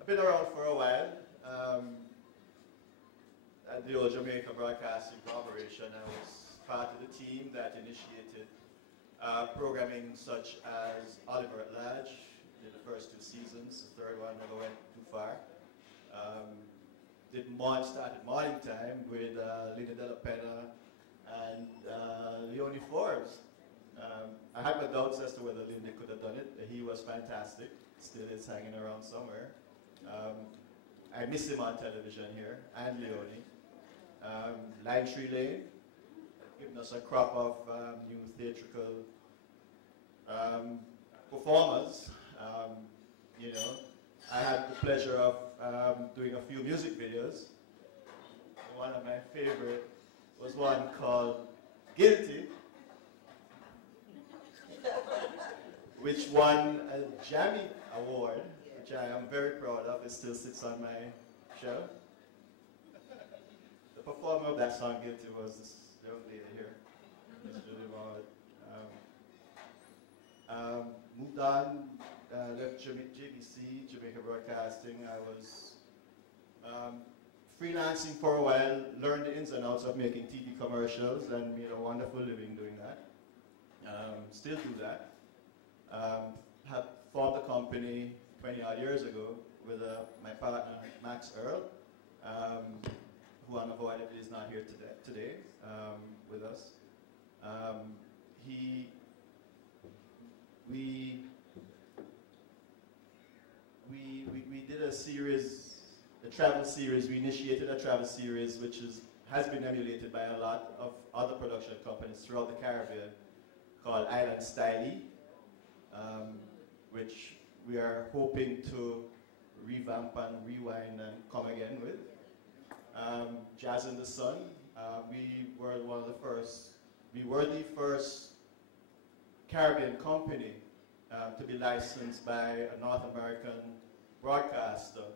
I've been around for a while. At the old Jamaica Broadcasting Corporation, I was part of the team that initiated programming such as Oliver at Large in the first 2 seasons. The third one never went too far. Started Morning Time with Lina Della Penna and Leonie Forbes. I had my doubts as to whether Lindy could have done it. He was fantastic. Still is hanging around somewhere. I miss him on television here, and Leonie. Line Tree Lane, giving us a crop of new theatrical performers. You know, I had the pleasure of doing a few music videos. One of my favorite was one called Guilty, which won a Jammy Award, which I am very proud of. It still sits on my shelf. The performer of that song, Guilty, was this young lady here, Miss Julie Maud. Moved on, left JBC, Jamaica Broadcasting. I was freelancing for a while, learned the ins and outs of making TV commercials, and made a wonderful living doing that. Still do that. Had formed a company 20 odd years ago with my partner Max Earl, who unavoidably is not here today with us. We did a series, a travel series. We initiated a travel series which has been emulated by a lot of other production companies throughout the Caribbean, called Island Style, which we are hoping to revamp and rewind and come again with. Jazz in the Sun, we were the first Caribbean company to be licensed by a North American broadcaster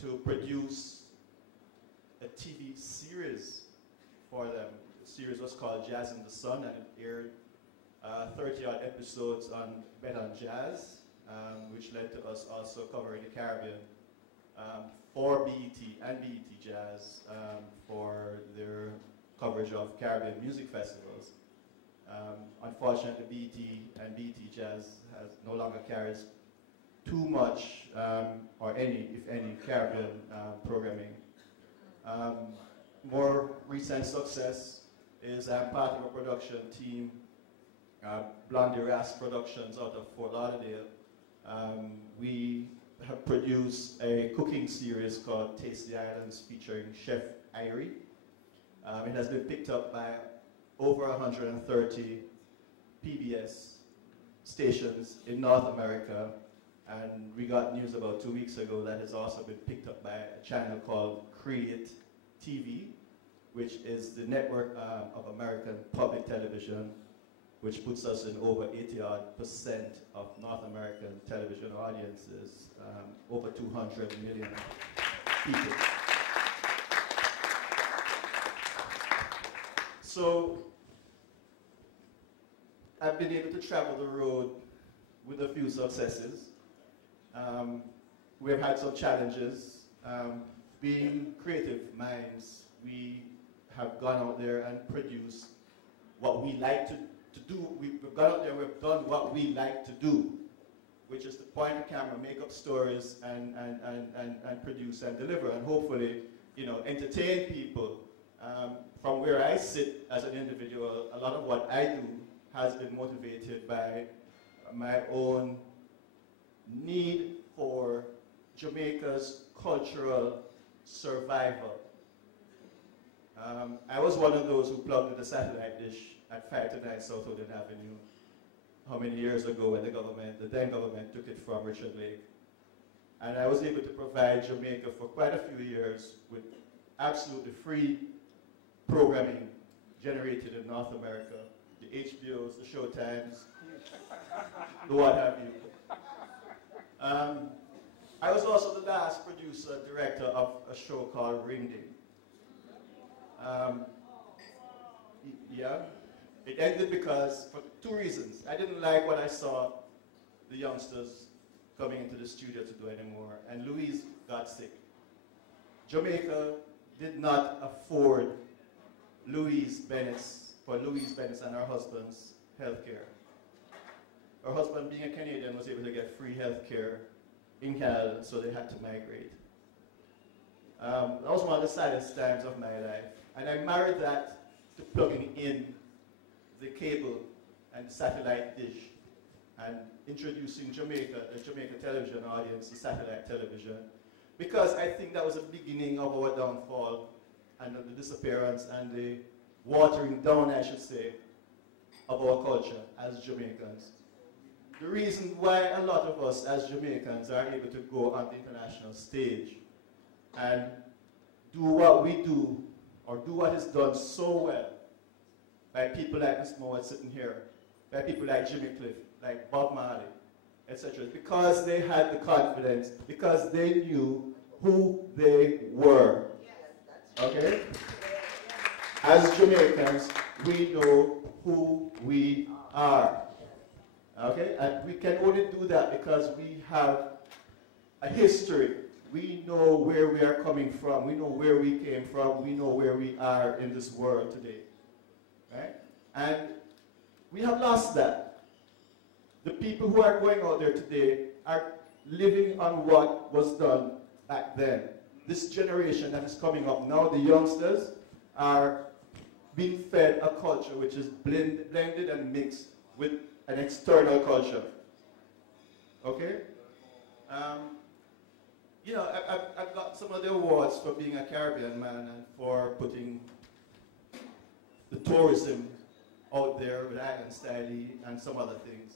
to produce a TV series for them. The series was called Jazz in the Sun, and it aired 30-odd episodes on Bet on Jazz, which led to us also covering the Caribbean for BET and BET Jazz for their coverage of Caribbean music festivals. Unfortunately, BET and BET Jazz no longer carries too much or any, if any, Caribbean programming. More recent success is I'm part of a production team, Blondie Ras Productions out of Fort Lauderdale. We have produced a cooking series called Taste the Islands featuring Chef Irie. It has been picked up by over 130 PBS stations in North America, and we got news about 2 weeks ago that it's also been picked up by a channel called Create TV, which is the network of American public television, which puts us in over 80% of North American television audiences, over 200 million people. So I've been able to travel the road with a few successes. We've had some challenges. Being creative minds, we have gone out there and produced what we like to do. We've gone out there, we've done what we like to do, which is to point the camera, make up stories, and produce and deliver, and hopefully, you know, entertain people. From where I sit as an individual, a lot of what I do has been motivated by my own need for Jamaica's cultural survival. I was one of those who plugged in the satellite dish at 5 to 9 South Oden Avenue how many years ago when the then government took it from Richard Lake. And I was able to provide Jamaica for quite a few years with absolutely free programming generated in North America, the HBOs, the Showtimes, the what have you. I was also the last producer, director of a show called Ring Ding. Yeah, it ended because, for 2 reasons. I didn't like what I saw the youngsters coming into the studio to do anymore, and Louise got sick. Jamaica did not afford Louise Bennett's and her husband's health care. Her husband, being a Canadian, was able to get free health care in Canada, so they had to migrate. That was one of the saddest times of my life. And I married that to plugging in the cable and satellite dish and introducing Jamaica, the Jamaica television audience to satellite television, because I think that was the beginning of our downfall and the disappearance and the watering down, I should say, of our culture as Jamaicans. The reason why a lot of us as Jamaicans are able to go on the international stage and do what we do, or do what is done so well by people like Miss Mowat sitting here, by people like Jimmy Cliff, like Bob Marley, etc. Because they had the confidence, because they knew who they were. Okay? As Jamaicans, we know who we are. Okay? And we can only do that because we have a history. We know where we are coming from. We know where we came from. We know where we are in this world today. Right? And we have lost that. The people who are going out there today are living on what was done back then. This generation that is coming up now, the youngsters, are being fed a culture which is blended and mixed with an external culture. Okay? You know, I've got some of the awards for being a Caribbean man and for putting the tourism out there with Island Style and some other things.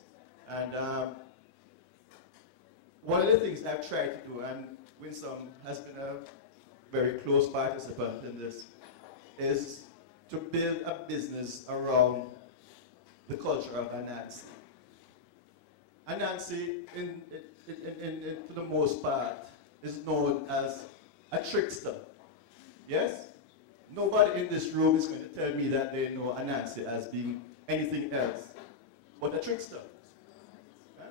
And one of the things I've tried to do, and Winsome has been a very close participant in this, is to build a business around the culture of Anansi. Anansi, for the most part, is known as a trickster. Yes? Nobody in this room is going to tell me that they know Anansi as being anything else but a trickster. Right?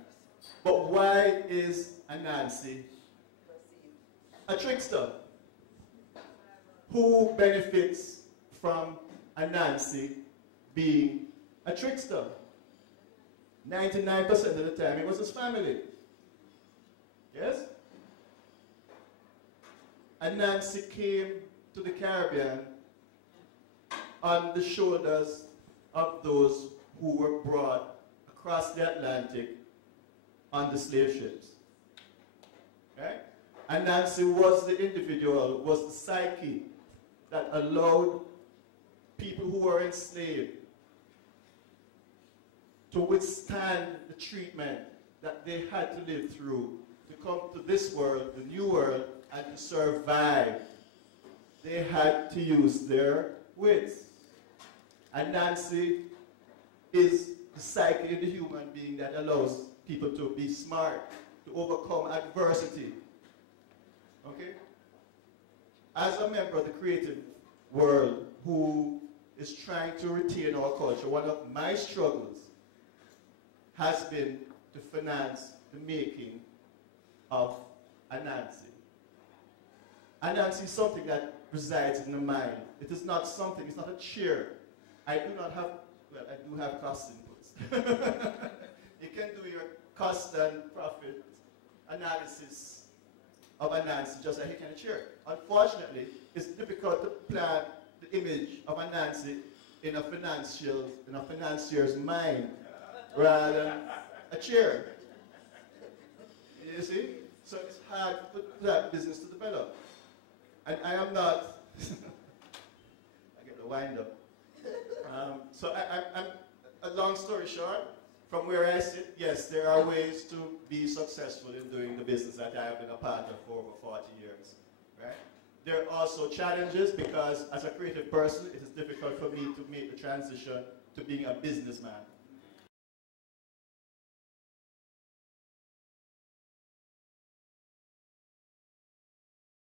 But why is Anansi a trickster? Who benefits from Anansi being a trickster? 99% of the time it was his family. Yes? Anansi came to the Caribbean on the shoulders of those who were brought across the Atlantic on the slave ships. Right? Anansi was the individual, was the psyche that allowed people who were enslaved to withstand the treatment that they had to live through to come to this world, the new world, and to survive. They had to use their wits. Anansi is the psyche in the human being that allows people to be smart, to overcome adversity. Okay? As a member of the creative world who is trying to retain our culture, one of my struggles has been to finance the making of Anansi. Anansi is something that resides in the mind. It is not something, it's not a chair. I do not have, well, I do have cost inputs. You can do your cost and profit analysis of Anansi just like you can a chair. Unfortunately, it's difficult to plant the image of Anansi in a financier's mind rather than a chair. You see? So it's hard for that business to develop. And I am not, I get the wind up. So I'm, a long story short, from where I sit, yes, there are ways to be successful in doing the business that I have been a part of for over 40 years, right? There are also challenges because as a creative person, it is difficult for me to make the transition to being a businessman.